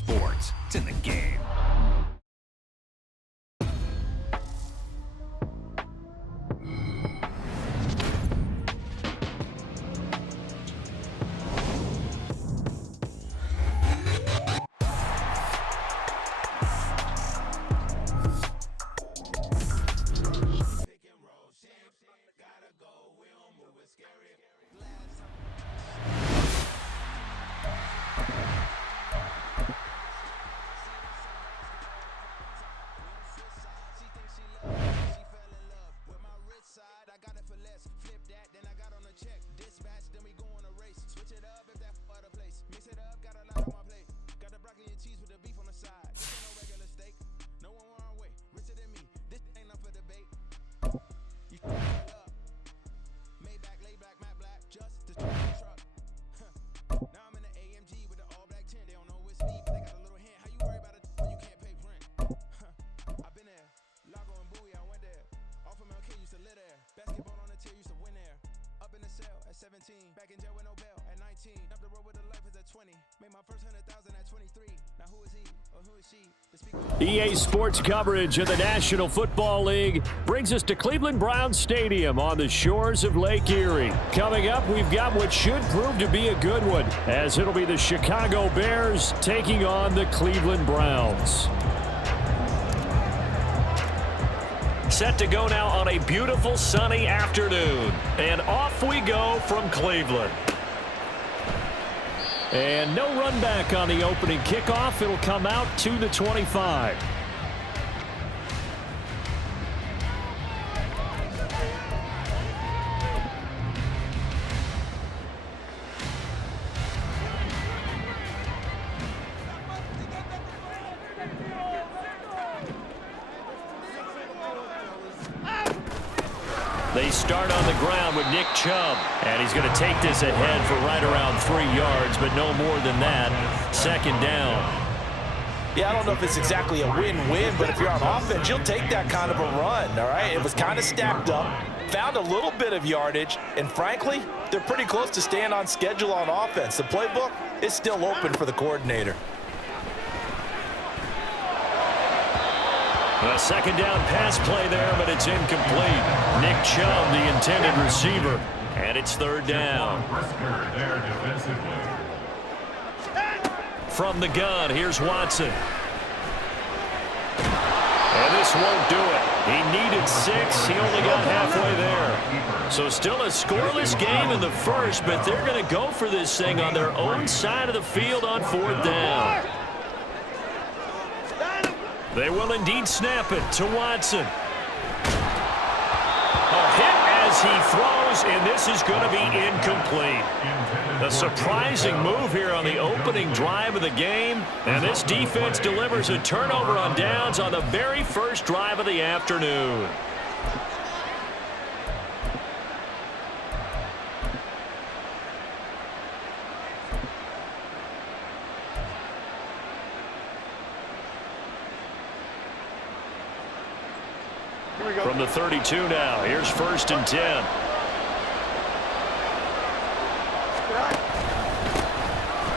sports. It's in the game. Back in jail with no bail at 19. Up the road with the life is at 20. Made my first 100,000 at 23. Now who is he or who is she? EA Sports coverage of the National Football League brings us to Cleveland Browns Stadium on the shores of Lake Erie. Coming up, we've got what should prove to be a good one, as it'll be the Chicago Bears taking on the Cleveland Browns. Set to go now on a beautiful sunny afternoon. And off we go from Cleveland. And no run back on the opening kickoff. It'll come out to the 25. They start on the ground with Nick Chubb, and he's going to take this ahead for right around 3 yards, but no more than that. Second down. Yeah, I don't know if it's exactly a win-win, but if you're on offense, you'll take that kind of a run, all right? It was kind of stacked up, found a little bit of yardage, and frankly, they're pretty close to staying on schedule on offense. The playbook is still open for the coordinator. A second down pass play there, but it's incomplete. Nick Chubb, the intended receiver, and it's third down. From the gun, here's Watson. And this won't do it. He needed 6. He only got halfway there. So still a scoreless game in the first, but they're going to go for this thing on their own side of the field on fourth down. They will indeed snap it to Watson. A hit as he throws, and this is going to be incomplete. A surprising move here on the opening drive of the game, and this defense delivers a turnover on downs on the very first drive of the afternoon. From the 32 now, here's 1st and 10.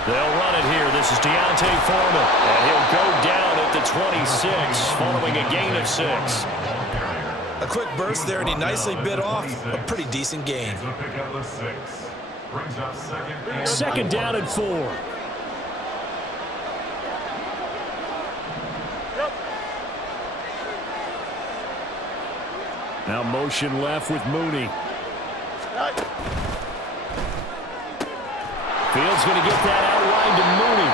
They'll run it here. This is Deontay Foreman, and he'll go down at the 26 following a gain of 6. A quick burst there, and he nicely bit off a pretty decent gain. Second down and 4. Now motion left with Mooney. Fields going to get that outline to Mooney.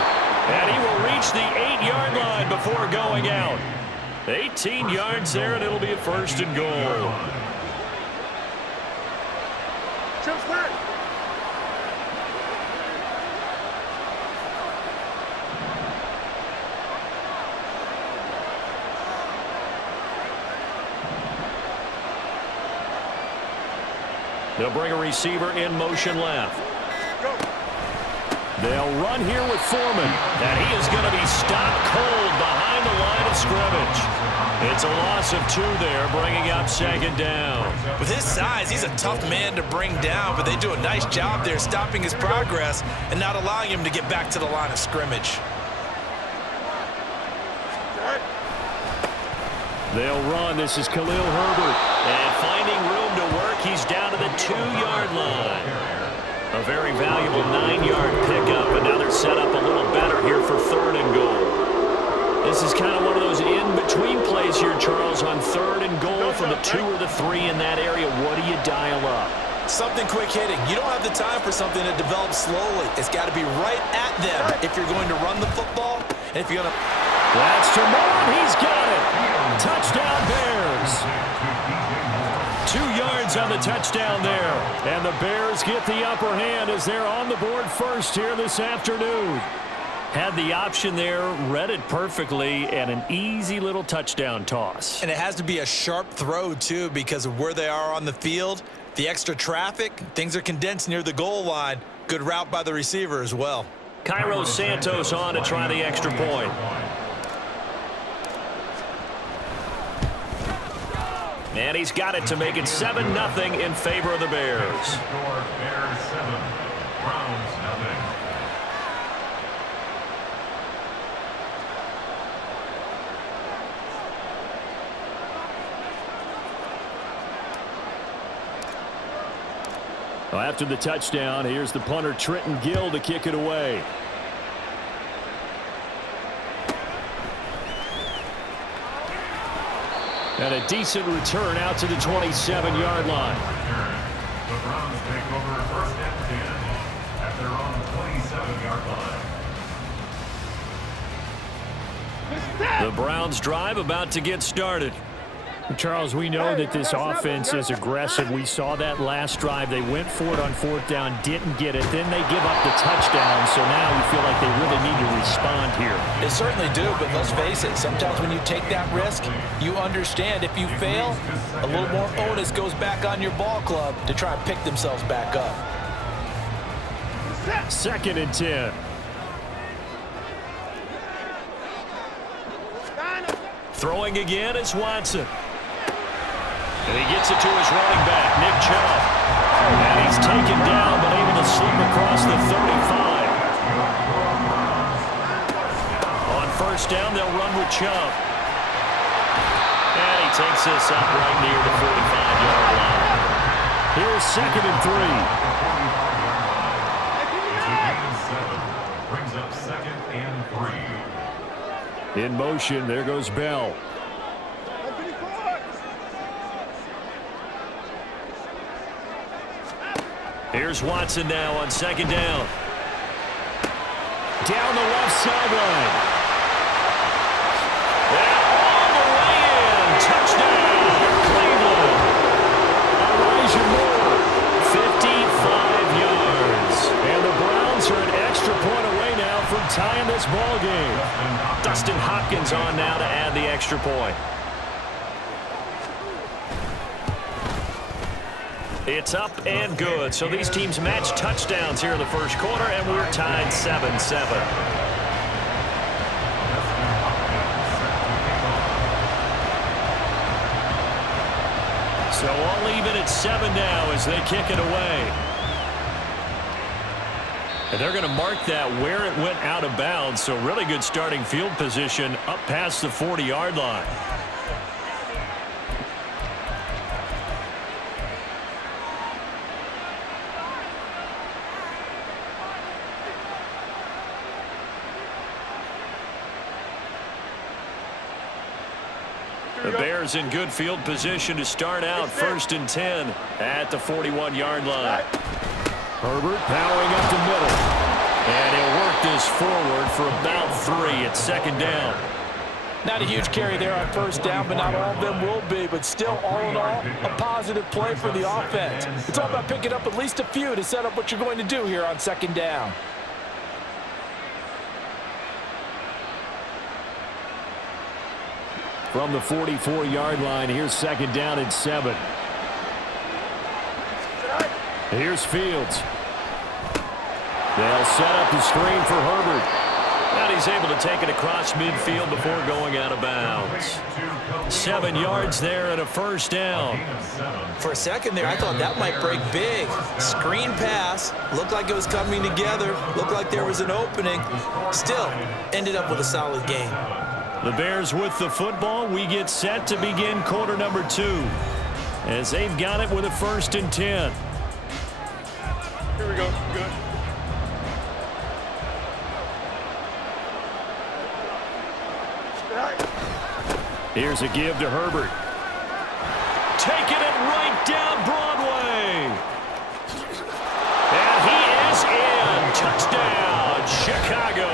And he will reach the 8-yard line before going out. 18 yards there, and it'll be a 1st and goal. They'll bring a receiver in motion left. They'll run here with Foreman, and he is going to be stopped cold behind the line of scrimmage. It's a loss of 2 there, bringing up 2nd down. With his size, he's a tough man to bring down, but they do a nice job there stopping his progress and not allowing him to get back to the line of scrimmage. They'll run. This is Khalil Herbert. And finding room to work, he's down to the 2-yard line. A very valuable 9-yard pickup, and now they're set up a little better here for 3rd and goal. This is kind of one of those in-between plays here, Charles, on 3rd and goal from the 2 or the 3 in that area. What do you dial up? Something quick hitting. You don't have the time for something that develops slowly. It's got to be right at them if you're going to run the football. And if you're going to... That's Jamar. He's got it. Touchdown Bears. 2 yards on the touchdown there. And the Bears get the upper hand as they're on the board first here this afternoon. Had the option there, read it perfectly, and an easy little touchdown toss. And it has to be a sharp throw, too, because of where they are on the field. The extra traffic, things are condensed near the goal line. Good route by the receiver as well. Cairo Santos on to try the extra point. And he's got it to make it 7-0 in favor of the Bears. Bears 7, Browns 0. Well, after the touchdown, here's the punter Trenton Gill to kick it away. And a decent return out to the 27-yard line. The Browns take over 1st and 10 at their own 27-yard line. The Browns drive about to get started. Charles, we know that this offense is aggressive. We saw that last drive. They went for it on 4th down, didn't get it. Then they give up the touchdown, so now you feel like they really need to respond here. They certainly do, but let's face it, sometimes when you take that risk, you understand if you fail, a little more onus goes back on your ball club to try and pick themselves back up. 2nd and 10. Throwing again is Watson. And he gets it to his running back, Nick Chubb. And he's taken down, but able to slip across the 35. On 1st down, they'll run with Chubb. And he takes this up right near the 45-yard line. Here's 2nd and 7, brings up 2nd and 3. 3. In motion, there goes Bell. Here's Watson now on 2nd down. Down the left sideline. And all the way in. Touchdown, Cleveland. Elijah Moore. 55 yards. And the Browns are an extra point away now from tying this ball game. Dustin Hopkins on now to add the extra point. It's up and good. So these teams match touchdowns here in the 1st quarter, and we're tied 7-7. So all even at 7 now as they kick it away. And they're going to mark that where it went out of bounds. So really good starting field position up past the 40-yard line. The Bears in good field position to start out 1st and 10 at the 41-yard line. Herbert powering up the middle. And he'll work this forward for about 3 at 2nd down. Not a huge carry there on 1st down, but not all of them will be. But still, all in all, a positive play for the offense. It's all about picking up at least a few to set up what you're going to do here on 2nd down. From the 44-yard line, here's 2nd down and 7. Here's Fields. They'll set up the screen for Herbert. And he's able to take it across midfield before going out of bounds. 7 yards there and a 1st down. For a second there, I thought that might break big. Screen pass. Looked like it was coming together. Looked like there was an opening. Still, ended up with a solid game. The Bears with the football. We get set to begin quarter number 2 as they've got it with a 1st and 10. Here we go. Good. Here's a give to Herbert. Taking it right down Broadway. And he is in. Touchdown, Chicago.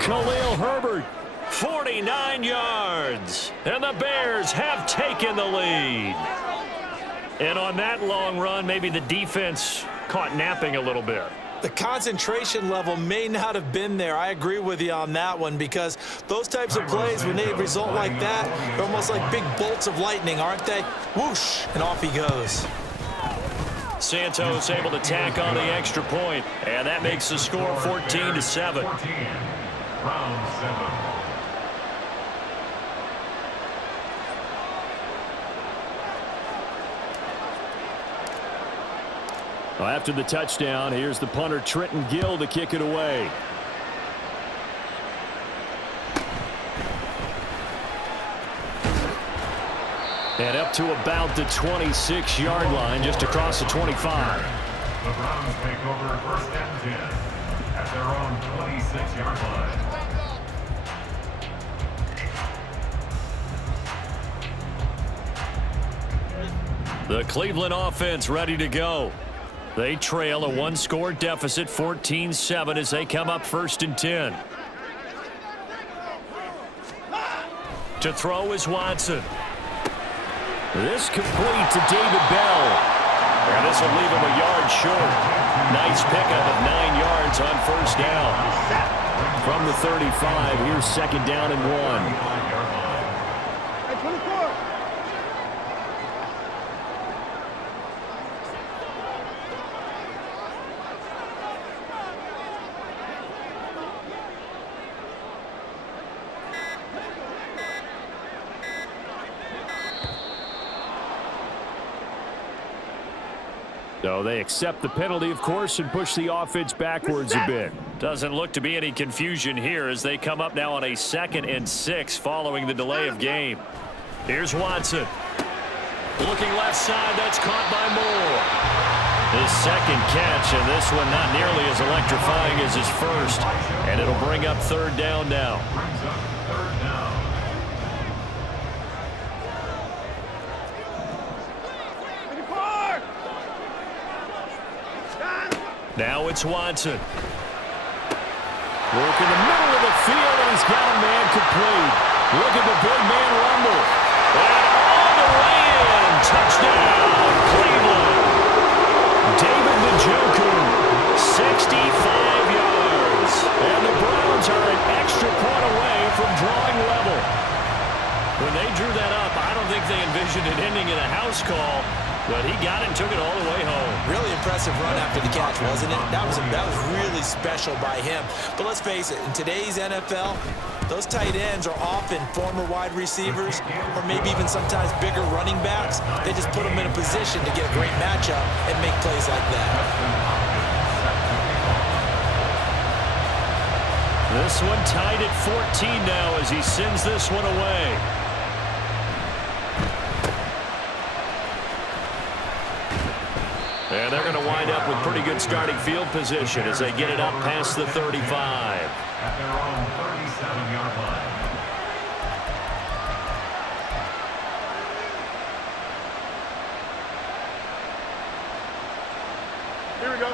Khalil Herbert, 49 yards. And the Bears have taken the lead. And on that long run, maybe the defense caught napping a little bit. The concentration level may not have been there. I agree with you on that one, because those types of plays, when they result like that, they're almost like big bolts of lightning, aren't they? Whoosh, and off he goes. Santos able to tack on the extra point, and that makes the score 14-7. Round 7. Well, after the touchdown, here's the punter Trenton Gill to kick it away. And up to about the 26-yard line, just across the 25. The Browns take over 1st and 10 at their own 26-yard line. The Cleveland offense ready to go. They trail a 1-score deficit, 14-7, as they come up 1st and 10. To throw is Watson. This complete to David Bell. And this will leave him a yard short. Nice pickup of 9 yards on 1st down. From the 35, here's 2nd down and 1. So they accept the penalty, of course, and push the offense backwards a bit. Doesn't look to be any confusion here as they come up now on a 2nd and 6 following the delay of game. Here's Watson. Looking left side, that's caught by Moore. His 2nd catch, and this one not nearly as electrifying as his 1st. And it'll bring up 3rd down now. Brings up 3rd down. Now it's Watson. Work in the middle of the field, and he's got a man complete. Look at the big man rumble. And all the way in. Touchdown, Cleveland. David Njoku, 65 yards. And the Browns are an extra point away from drawing level. When they drew that up, I don't think they envisioned it ending in a house call. But he got it and took it all the way home. Really impressive run after the catch, wasn't it? That was really special by him. But let's face it, in today's NFL, those tight ends are often former wide receivers or maybe even sometimes bigger running backs. They just put them in a position to get a great matchup and make plays like that. This one tied at 14 now as he sends this one away. And they're going to wind up with pretty good starting field position as they get it up past the 35. At their own 37-yard line. Here we go.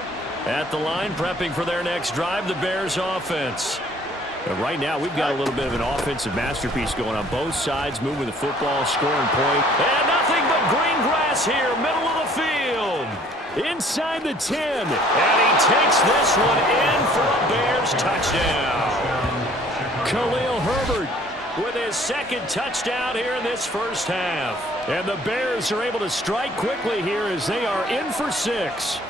At the line, prepping for their next drive, the Bears offense. But right now, we've got a little bit of an offensive masterpiece going on both sides, moving the football, scoring point. And nothing but green grass here, middle of the field. Inside the 10. And he takes this one in for a Bears touchdown. Khalil Herbert with his 2nd touchdown here in this 1st half. And the Bears are able to strike quickly here as they are in for 6.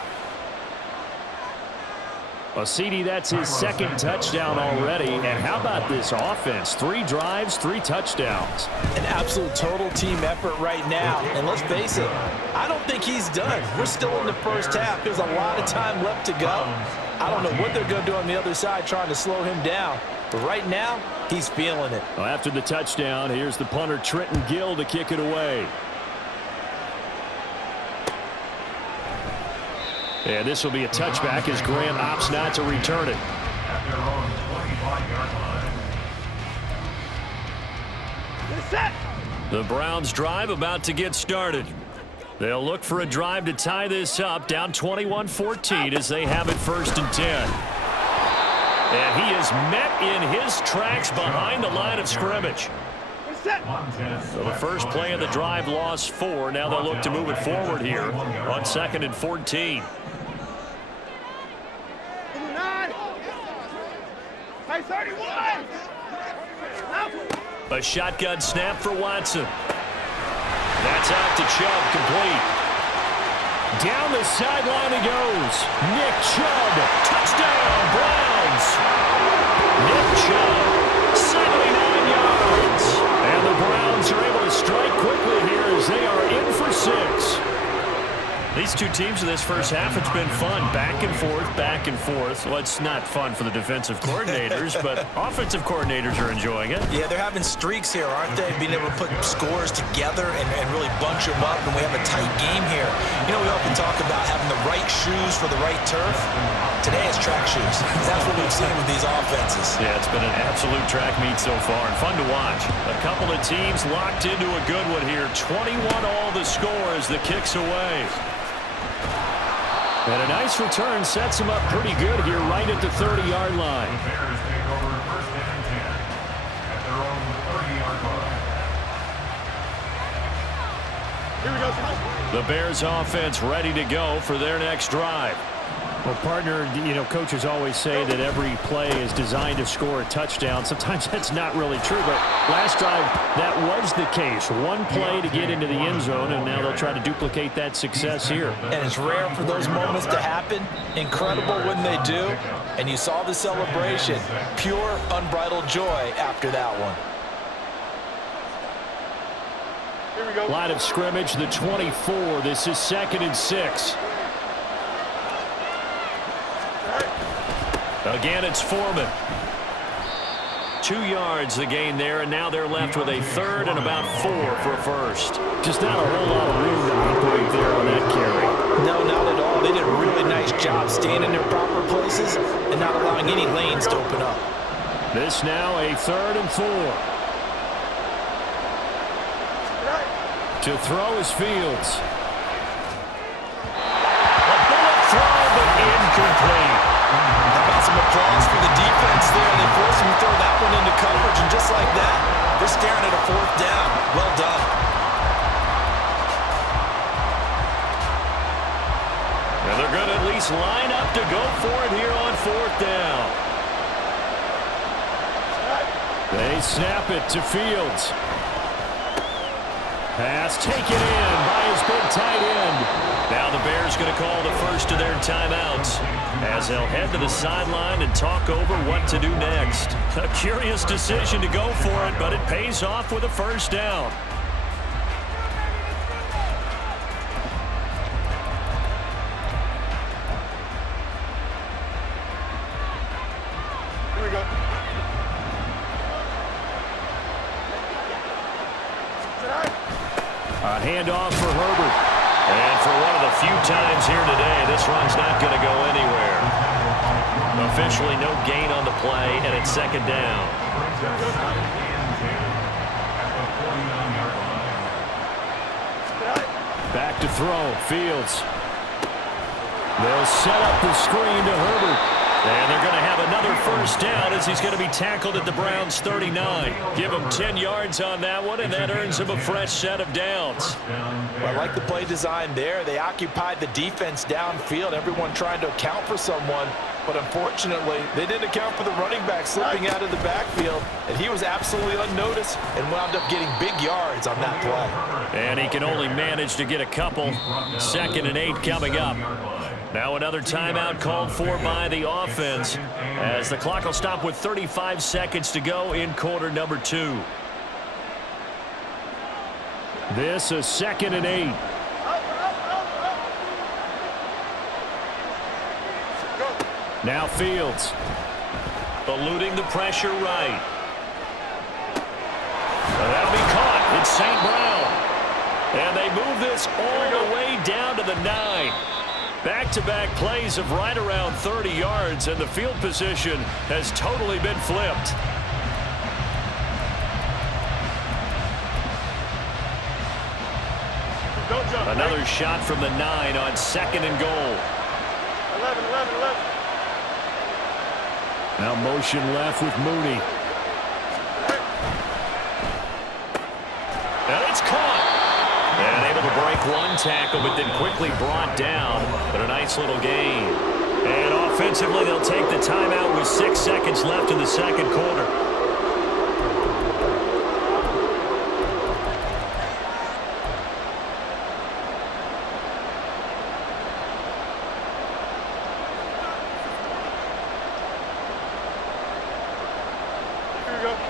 Well, CD, that's his 2nd touchdown already. And how about this offense? 3 drives, 3 touchdowns. An absolute total team effort right now. And let's face it, I don't think he's done. We're still in the 1st half. There's a lot of time left to go. I don't know what they're going to do on the other side trying to slow him down. But right now, he's feeling it. Well, after the touchdown, here's the punter Trenton Gill to kick it away. And this will be a touchback as Grant opts not to return it. At their own 25-yard line. The Browns drive about to get started. They'll look for a drive to tie this up, down 21-14 as they have it 1st and 10. And he is met in his tracks behind the line of scrimmage. So the first play of the drive lost 4. Now they'll look to move it forward here on 2nd and 14. A shotgun snap for Watson. That's out to Chubb, complete. Down the sideline he goes. Nick Chubb, touchdown, Browns. Nick Chubb, 79 yards. And the Browns are able to strike quickly here as they are in for 6. These two teams in this first half, it's been fun. Back and forth, back and forth. Well, it's not fun for the defensive coordinators, but offensive coordinators are enjoying it. Yeah, they're having streaks here, aren't they? Being able to put scores together and really bunch them up, and we have a tight game here. You know, we often talk about having the right shoes for the right turf. Today it's track shoes. That's what we've seen with these offenses. Yeah, it's been an absolute track meet so far, and fun to watch. A couple of teams locked into a good one here. 21 all the score as the kick's away. And a nice return sets him up pretty good here right at the 30-yard line. The Bears take over 1st and 10 at their own 30-yard line. Here we go. The Bears offense ready to go for their next drive. Well, partner, you know, coaches always say that every play is designed to score a touchdown. Sometimes that's not really true, but last drive, that was the case. One play to get into the end zone, and now they'll try to duplicate that success here. And it's rare for those moments to happen. Incredible when they do. And you saw the celebration. Pure, unbridled joy after that one. Here we go. Line of scrimmage, the 24. This is 2nd and 6. Again, it's Foreman. 2 yards the gain there, and now they're left with a 3rd and about 4 for a first. Just not a whole lot of room to operate there on that carry. No, not at all. They did a really nice job staying in their proper places and not allowing any lanes to open up. This now a 3rd and 4. To throw is Fields. A bullet throw, but incomplete. How about some applause for the defense there? They forced him to throw that one into coverage, and just like that, they're staring at a 4th down. Well done. And they're going to at least line up to go for it here on 4th down. They snap it to Fields. Pass taken in by his big tight end. Now the Bears going to call the first of their timeouts as they'll head to the sideline and talk over what to do next. A curious decision to go for it, but it pays off with a 1st down. Here we go. A handoff for Herbert. And for one of the few times here today, this run's not going to go anywhere. Officially no gain on the play, and it's 2nd down. Back to throw. Fields. They'll set up the screen to Herbert. And they're going to have another 1st down as he's going to be tackled at the Browns' 39. Give him 10 yards on that one, and that earns him a fresh set of downs. Well, I like the play design there. They occupied the defense downfield, everyone trying to account for someone. But unfortunately, they didn't account for the running back slipping out of the backfield, and he was absolutely unnoticed and wound up getting big yards on that play. And he can only manage to get a couple. 2nd and 8 coming up. Now another timeout called for by the offense as the clock will stop with 35 seconds to go in quarter number 2. This is 2nd and 8. Now Fields. eluding the pressure right. That'll be caught. It's St. Brown. And they move this all the way down to the 9. Back-to-back plays of right around 30 yards, and the field position has totally been flipped. Don't jump. Another shot from the 9 on 2nd and goal. 11. Now motion left with Mooney. And it's caught. And able to break one tackle, but then quickly brought down. But a nice little gain. And offensively, they'll take the timeout with 6 seconds left in the second quarter.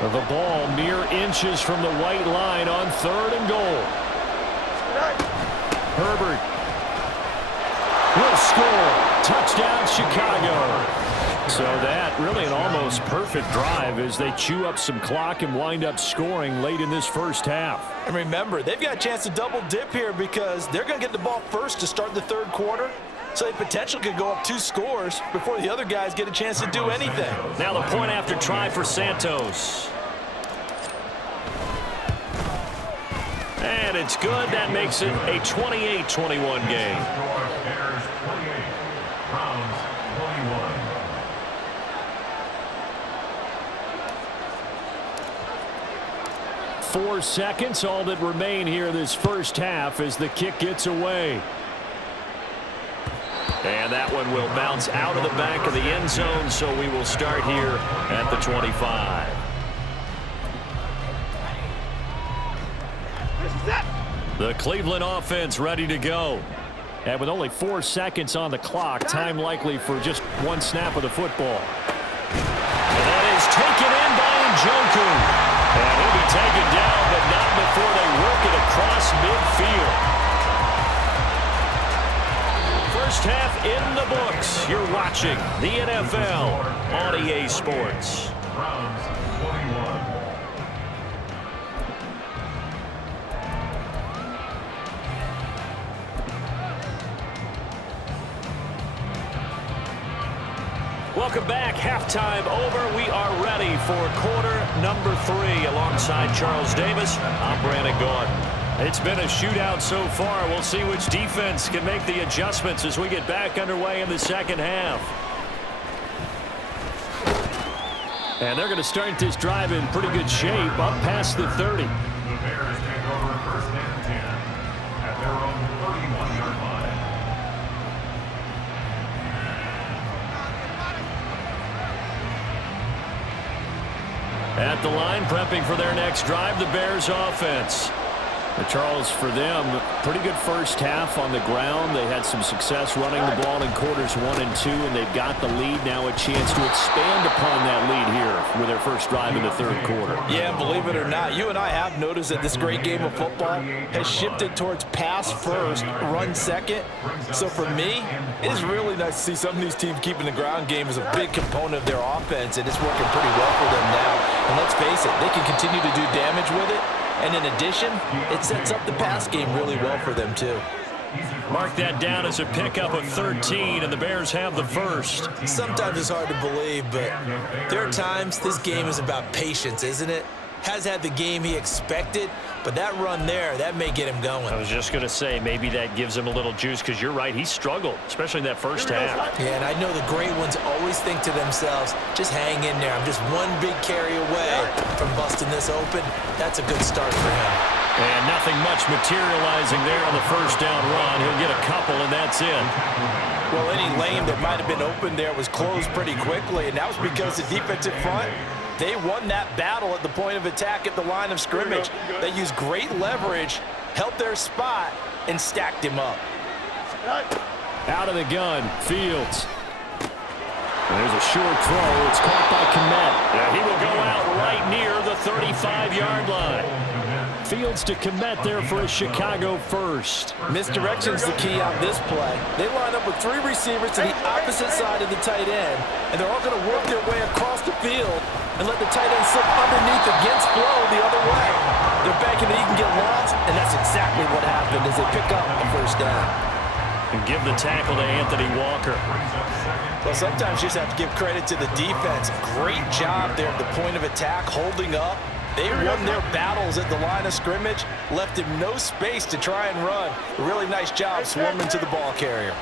The ball mere inches from the white line on 3rd and goal. Herbert will score. Touchdown, Chicago. So that really an almost perfect drive as they chew up some clock and wind up scoring late in this first half. And remember, they've got a chance to double dip here because they're going to get the ball first to start the 3rd quarter. So they potentially could go up 2 scores before the other guys get a chance to do anything. Now the point after try for Santos. And it's good. That makes it a 28-21 game. Bears 28, Browns 21. 4 seconds, all that remain here this first half as the kick gets away. And that one will bounce out of the back of the end zone, so we will start here at the 25. The Cleveland offense ready to go. And with only 4 seconds on the clock, time likely for just 1 snap of the football. And that is taken in by Njoku. And he'll be taken down, but not before they work it across midfield. First half in the books. You're watching the NFL on EA Sports. Browns 21. Welcome back. Halftime over. We are ready for quarter number 3 alongside Charles Davis. I'm Brandon Gordon. It's been a shootout so far. We'll see which defense can make the adjustments as we get back underway in the second half. And they're going to start this drive in pretty good shape, up past the 30. The Bears take over 1st and 10 at their own 31-yard line. At the line, prepping for their next drive, the Bears offense. Charles, for them, pretty good first half on the ground. They had some success running the ball in quarters 1 and 2, and they've got the lead. Now a chance to expand upon that lead here with their first drive in the 3rd quarter. Yeah, believe it or not, you and I have noticed that this great game of football has shifted towards pass first, run second. So for me, it is really nice to see some of these teams keeping the ground game as a big component of their offense, and it's working pretty well for them now. And let's face it, they can continue to do damage with it. And in addition, it sets up the pass game really well for them, too. Mark that down as a pickup of 13, and the Bears have the first. Sometimes it's hard to believe, but there are times this game is about patience, isn't it? Has had the game he expected, but that run there, that may get him going. I was just going to say, maybe that gives him a little juice, because you're right, he struggled, especially in that first half. Yeah, and I know the great ones always think to themselves, just hang in there. I'm just one big carry away from busting this open. That's a good start for him. And nothing much materializing there on the first down run. He'll get a couple, and that's it. Well, any lane that might have been open there was closed pretty quickly, and that was because the defensive front, they won that battle at the point of attack at the line of scrimmage. They used great leverage, held their spot, and stacked him up. Out of the gun, Fields. And there's a short throw. It's caught by Kmet. Yeah, he will go out right near the 35-yard line. Fields to commit there for a Chicago first. Misdirection's the key on this play. They line up with 3 receivers to the opposite side of the tight end, and they're all going to work their way across the field and let the tight end slip underneath against flow the other way. They're banking that he can get lost, and that's exactly what happened as they pick up the first down. And give the tackle to Anthony Walker. Well, sometimes you just have to give credit to the defense. Great job there at the point of attack, holding up. They won their battles at the line of scrimmage, left him no space to try and run. A really nice job swarming to the ball carrier.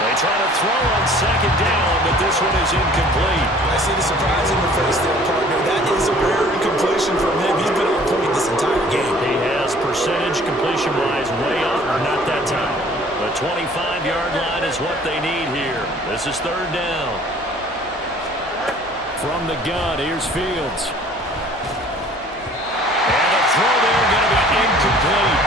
They try to throw on second down, but this one is incomplete. I see the surprise in your face there, partner. That is a rare incompletion from him. He's been on point this entire game. He has percentage completion-wise way up, not that time. The 25-yard line is what they need here. This is third down. From the gun, here's Fields. And a throw there going to be incomplete.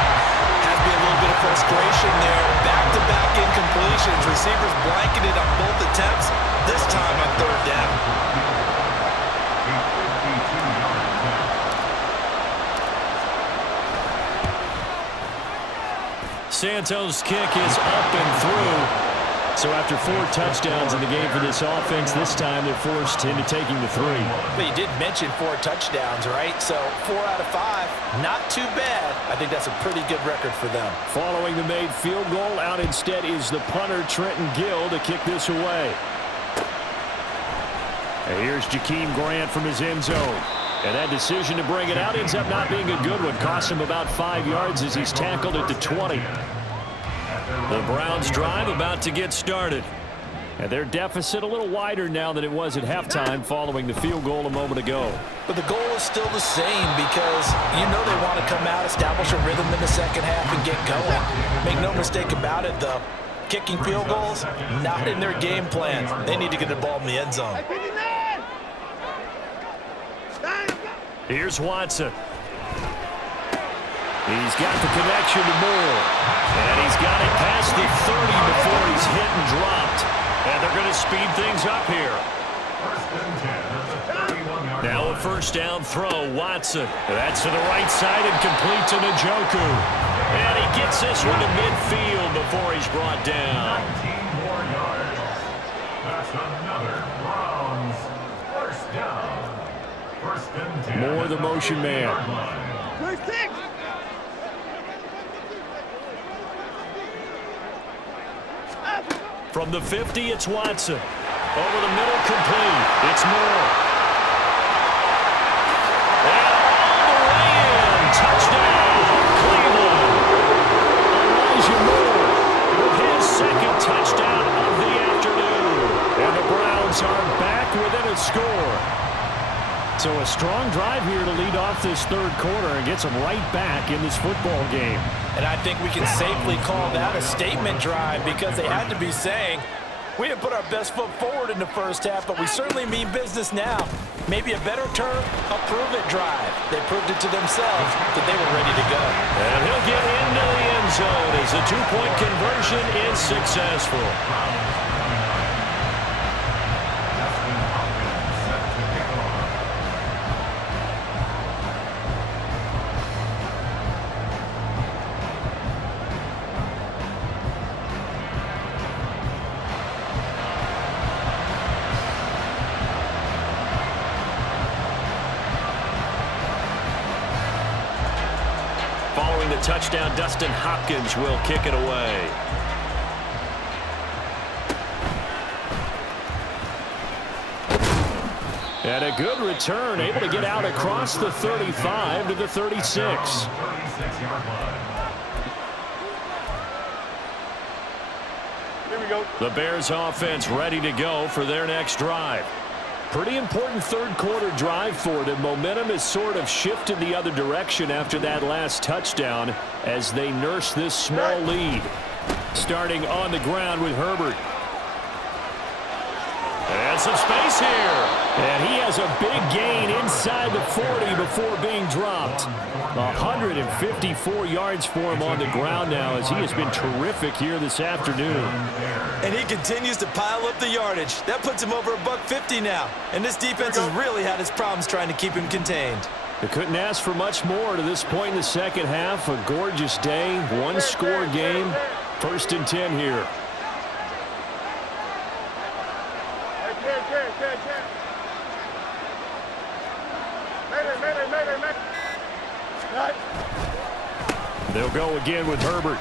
Has to be a little bit of frustration there. Back-to-back incompletions. Receivers blanketed on both attempts, this time on third down. Santos' kick is up and through. So after 4 touchdowns in the game for this offense, this time they're forced into taking the 3. But you did mention 4 touchdowns, right? So 4 out of 5, not too bad. I think that's a pretty good record for them. Following the made field goal, out instead is the punter, Trenton Gill, to kick this away. And here's Jakeem Grant from his end zone. And that decision to bring it out ends up not being a good one. Costs him about 5 yards as he's tackled at the 20. The Browns drive about to get started. And their deficit a little wider now than it was at halftime following the field goal a moment ago. But the goal is still the same because you know they want to come out, establish a rhythm in the second half, and get going. Make no mistake about it, though. Kicking field goals, not in their game plan. They need to get the ball in the end zone. Here's Watson. He's got the connection to Moore. And he's got it past the 30 before he's hit and dropped. And they're going to speed things up here. Now a first down throw, Watson. That's to the right side and complete to Njoku. And he gets this one to midfield before he's brought down. 19 more yards. That's another Browns first down. First and 10. Moore the motion man. From the 50, it's Watson. Over the middle, complete. It's Moore. And all the way in. Touchdown, Cleveland. Elijah Moore With his second touchdown of the afternoon. And the Browns are back within a score. So a strong drive here to lead off this third quarter and gets them right back in this football game. And I think we can safely call that a statement drive because they had to be saying, we didn't put our best foot forward in the first half, but we certainly mean business now. Maybe a better term, a prove-it drive. They proved it to themselves that they were ready to go. And he'll get into the end zone as the two-point conversion is successful. Following the touchdown, Dustin Hopkins will kick it away. And a good return, able to get out across the 35 to the 36. Here we go. The Bears offense ready to go for their next drive. Pretty important third quarter drive for them. Momentum has sort of shifted the other direction after that last touchdown as they nurse this small lead. Starting on the ground with Herbert. And some space here. And he has a big gain inside the 40 before being dropped. 154 yards for him on the ground now as he has been terrific here this afternoon. And he continues to pile up the yardage. That puts him over $150 now. And this defense has really had its problems trying to keep him contained. They couldn't ask for much more to this point in the second half. A gorgeous day, one-score game. 1st and 10 here. They'll go again with Herbert.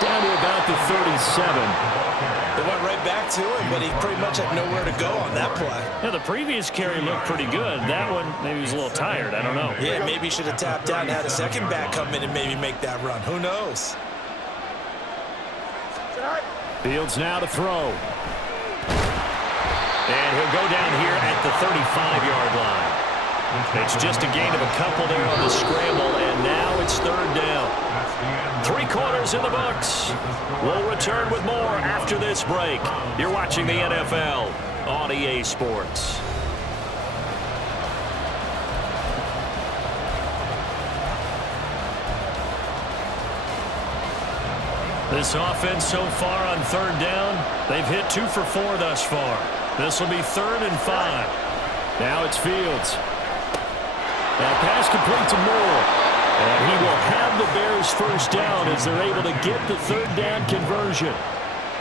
Down to about the 37. They went right back to him, but he pretty much had nowhere to go on that play. Yeah, the previous carry looked pretty good. That one, maybe he was a little tired. I don't know. Yeah, maybe he should have tapped out and had a second back come in and maybe make that run. Who knows? Fields now to throw. And he'll go down here at the 35-yard line. It's just a gain of a couple there on the scramble, and now it's 3rd down. 3 quarters in the books. We'll return with more after this break. You're watching the NFL on EA Sports. This offense so far on 3rd down, they've hit 2 for 4 thus far. This will be 3rd and 5. Now it's Fields. That pass complete to Moore. And he will have the Bears 1st down as they're able to get the 3rd down conversion.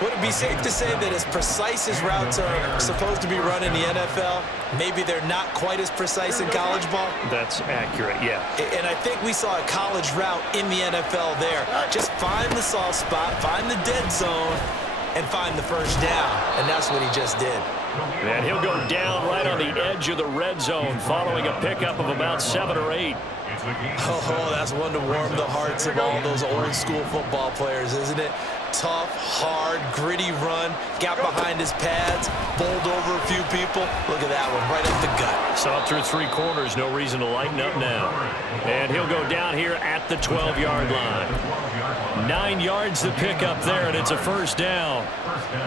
Would it be safe to say that as precise as routes are supposed to be run in the NFL, maybe they're not quite as precise in college ball? That's accurate, yeah. And I think we saw a college route in the NFL there. Just find the soft spot, find the dead zone, and find the 1st down. And that's what he just did. And he'll go down right on the edge of the red zone following a pickup of about 7 or 8. Oh, that's one to warm the hearts of all those old school football players, isn't it? Tough, hard, gritty run, got behind his pads, bowled over a few people. Look at that one, right up the gut. Saw through 3 quarters, no reason to lighten up now. And he'll go down here at the 12-yard line. 9 yards to pick up there, and it's a 1st down.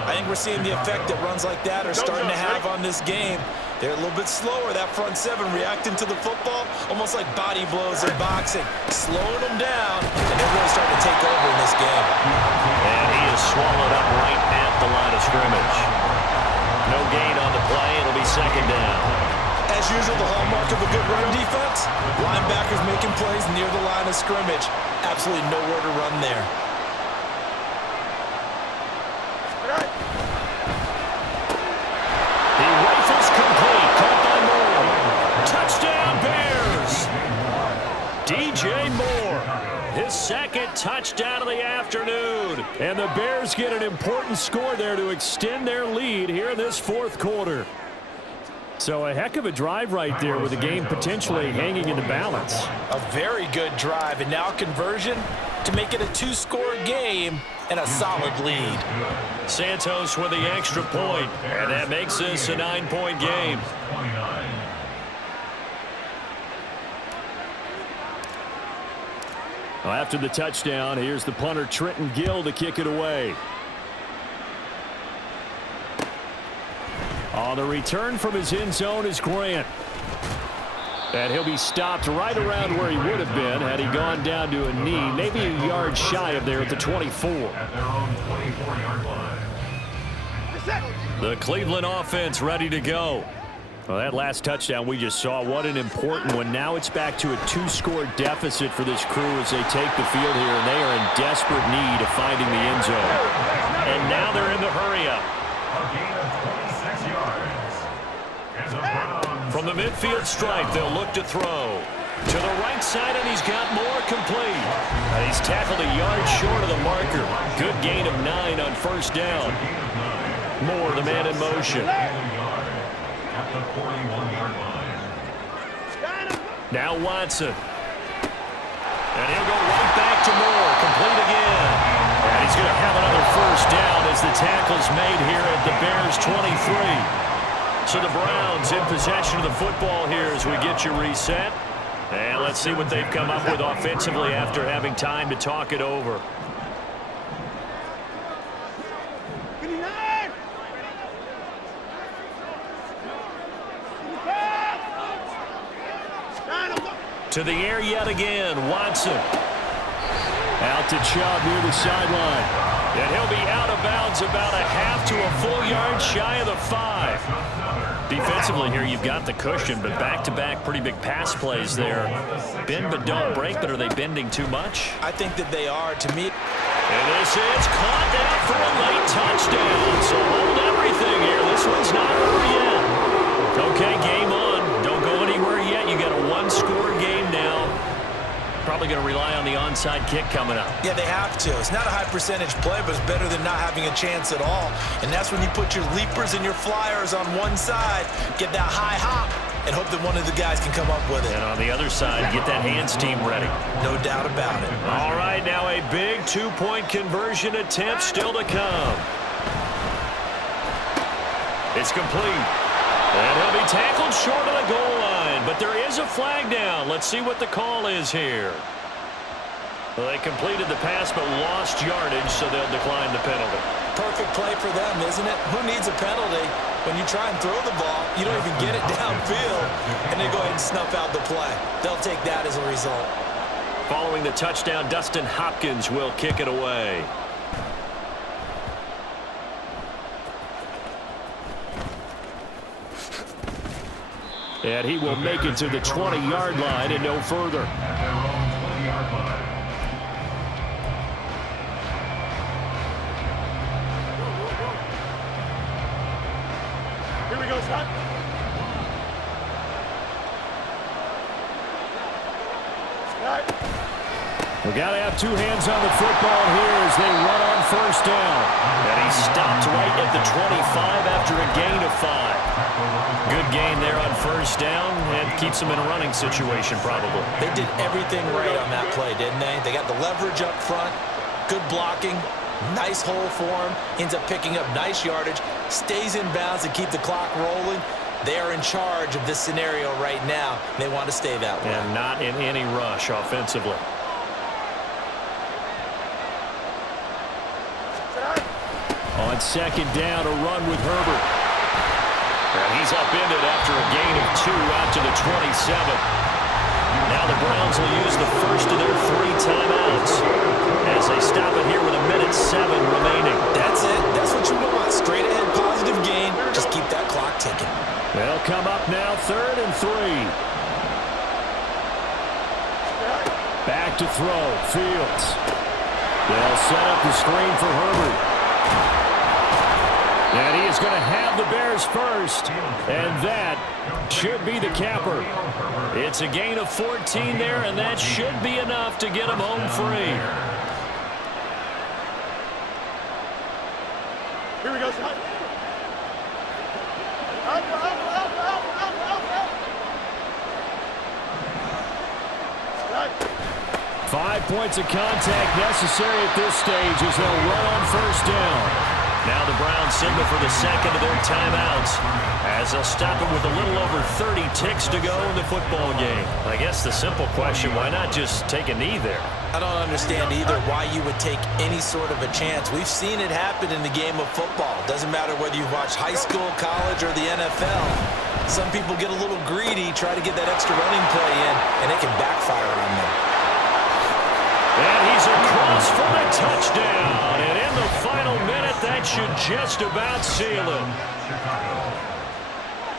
I think we're seeing the effect that runs like that are starting to have on this game. They're a little bit slower, that front 7 reacting to the football, almost like body blows in boxing, slowing them down, and they're really starting to take over in this game. And he is swallowed up right at the line of scrimmage. No gain on the play. It'll be 2nd down. As usual, the hallmark of a good run defense, linebackers making plays near the line of scrimmage. Absolutely nowhere to run there. He rifles complete. Caught by Moore. Touchdown, Bears. DJ Moore. His 2nd touchdown of the afternoon. And the Bears get an important score there to extend their lead here in this 4th quarter. So a heck of a drive right there with the game potentially hanging in the balance. A very good drive, and now conversion to make it a 2-score game and a solid lead. Santos with the extra point, and that makes this a 9-point game. Well, after the touchdown, here's the punter Trenton Gill to kick it away. On the return from his end zone is Grant. And he'll be stopped right around where he would have been had he gone down to a knee, maybe a yard shy of there at the 24. The Cleveland offense ready to go. Well, that last touchdown we just saw, what an important one. Now it's back to a 2-score deficit for this crew as they take the field here, and they are in desperate need of finding the end zone. And now they're in the hurry-up. From the midfield stripe, they'll look to throw. To the right side, and he's got Moore complete. And he's tackled a yard short of the marker. Good gain of 9 on 1st down. Moore, the man in motion. Now Watson. And he'll go right back to Moore. Complete again. And he's going to have another 1st down as the tackle's made here at the Bears 23. So the Browns in possession of the football here as we get you reset. And let's see what they've come up with offensively after having time to talk it over. To the air yet again, Watson. Out to Chubb near the sideline. And he'll be out of bounds about a half to a full yard shy of the 5. Defensively here, you've got the cushion, but back-to-back pretty big pass plays there. Bend but don't break, but are they bending too much? I think that they are. To me, and this is caught down for a late touchdown. So hold everything here. This one's not over yet. Okay, game on. Don't go anywhere yet. You got a one-score game now. Probably going to rely on the onside kick coming up. Yeah, they have to. It's not a high-percentage play, but it's better than not having a chance at all. And that's when you put your leapers and your flyers on one side, get that high hop, and hope that one of the guys can come up with it. And on the other side, get that hands team ready. No doubt about it. All right, now a big two-point conversion attempt still to come. It's complete. And he'll be tackled short of the goal line, but there is a flag down. Let's see what the call is here. Well, they completed the pass but lost yardage, so they'll decline the penalty. Perfect play for them, isn't it? Who needs a penalty when you try and throw the ball, you don't even get it downfield, and they go ahead and snuff out the play. They'll take that as a result. Following the touchdown, Dustin Hopkins will kick it away. And he will make it to the 20-yard line and no further. At their own 20-yard line. Here we go, Scott. We got to have two hands on the football here as they run on first down. And he stopped right at the 25 after a gain of 5. Good gain there on first down and keeps him in a running situation probably. They did everything right on that play, didn't they? They got the leverage up front, good blocking, nice hole for him, ends up picking up nice yardage, stays in bounds to keep the clock rolling. They are in charge of this scenario right now. They want to stay that way. And not in any rush offensively. On second down, a run with Herbert. And he's upended after a gain of 2 out to the 27. Now the Browns will use the first of their 3 timeouts as they stop it here with 1:07 remaining. That's it. That's what you want. Straight ahead, positive gain. Just keep that clock ticking. They'll come up now, 3rd and 3. Back to throw, Fields. They'll set up the screen for Herbert. And he is going to have the Bears first, and that should be the capper. It's a gain of 14 there, and that should be enough to get him home free. Here we go, Scott. 5 points of contact necessary at this stage as they'll run on first down. Now the Browns signal for the second of their timeouts as they'll stop it with a little over 30 ticks to go in the football game. I guess the simple question, why not just take a knee there? I don't understand either why you would take any sort of a chance. We've seen it happen in the game of football. Doesn't matter whether you watch high school, college, or the NFL. Some people get a little greedy, try to get that extra running play in, and it can backfire on them. And he's across for the touchdown. And in the final minute, that should just about seal it.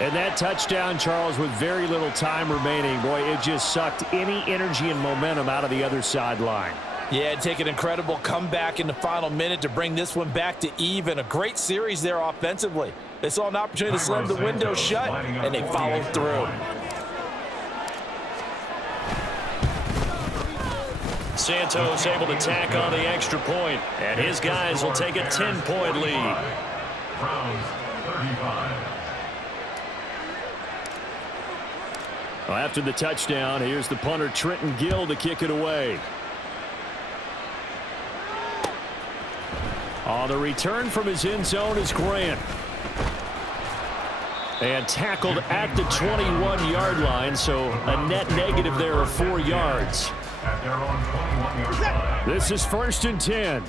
And that touchdown, Charles, with very little time remaining, boy, it just sucked any energy and momentum out of the other sideline. Yeah, take an incredible comeback in the final minute to bring this one back to even. A great series there offensively. They saw an opportunity to slam the window shut, and they followed through. Santos able to tack on the extra point, and his guys will take a 10-point lead. Browns 35. Well, after the touchdown, here's the punter Trenton Gill to kick it away. On the return from his end zone is Grant. And tackled at the 21-yard line, so a net negative there of 4 yards. At their own 21-yard line. This is 1st and 10.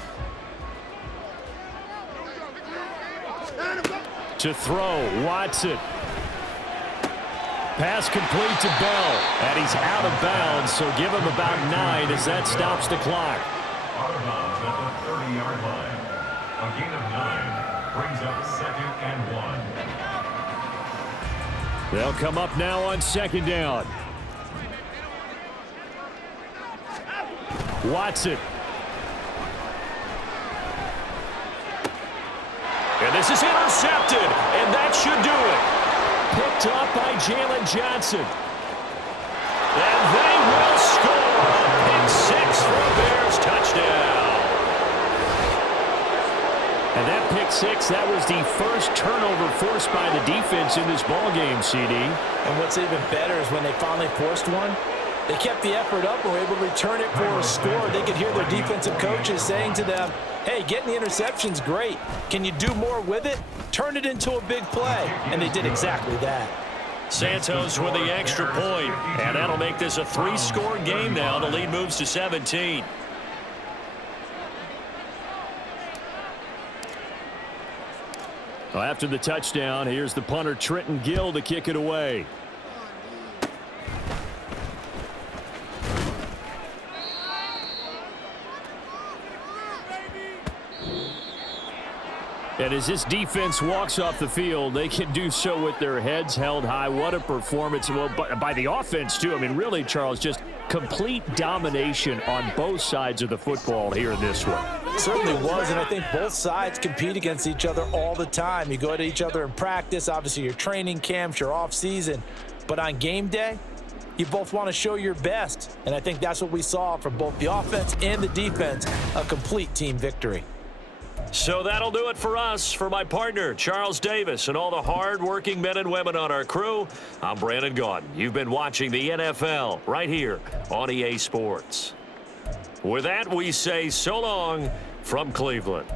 To throw, Watson. Pass complete to Bell, and he's out of bounds, so give him about 9 as that stops the clock. Out of bounds at the 30-yard line. A gain of 9 brings up 2nd and 1. They'll come up now on 2nd down. Watson. And this is intercepted, and that should do it. Picked up by Jalen Johnson. And they will score. Pick 6 for a Bears touchdown. And that pick 6, that was the first turnover forced by the defense in this ballgame, CD. And what's even better is when they finally forced one, they kept the effort up and were able to return it for a score. They could hear their defensive coaches saying to them, hey, getting the interception's great. Can you do more with it? Turn it into a big play. And they did exactly that. Santos with the extra point, and that'll make this a 3-score game now. The lead moves to 17. Well, after the touchdown, here's the punter, Trenton Gill, to kick it away. And as this defense walks off the field, they can do so with their heads held high. What a performance. Well, by the offense, too. I mean, really, Charles, just complete domination on both sides of the football here in this one. It certainly was, and I think both sides compete against each other all the time. You go at each other in practice, obviously your training camps, your off-season. But on game day, you both want to show your best. And I think that's what we saw from both the offense and the defense, a complete team victory. So that'll do it for us. For my partner, Charles Davis, and all the hard-working men and women on our crew, I'm Brandon Gaudin. You've been watching the NFL right here on EA Sports. With that, we say so long from Cleveland.